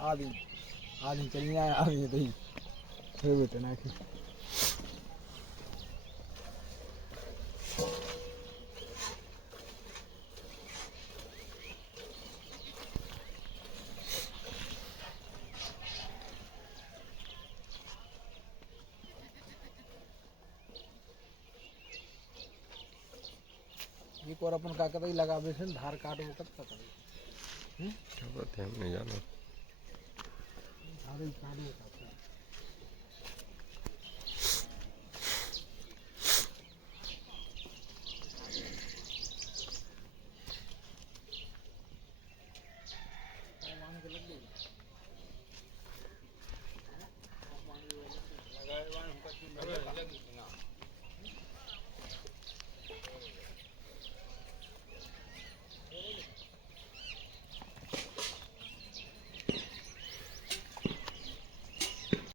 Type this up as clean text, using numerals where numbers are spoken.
आधी आधी चली आया आधी तो ही फिर बेटे ना कि एक और अपन का कहता ही लगा बेसन धार काट वो कब तक क्या बात है, हम नहीं जाना। धार ही काट वो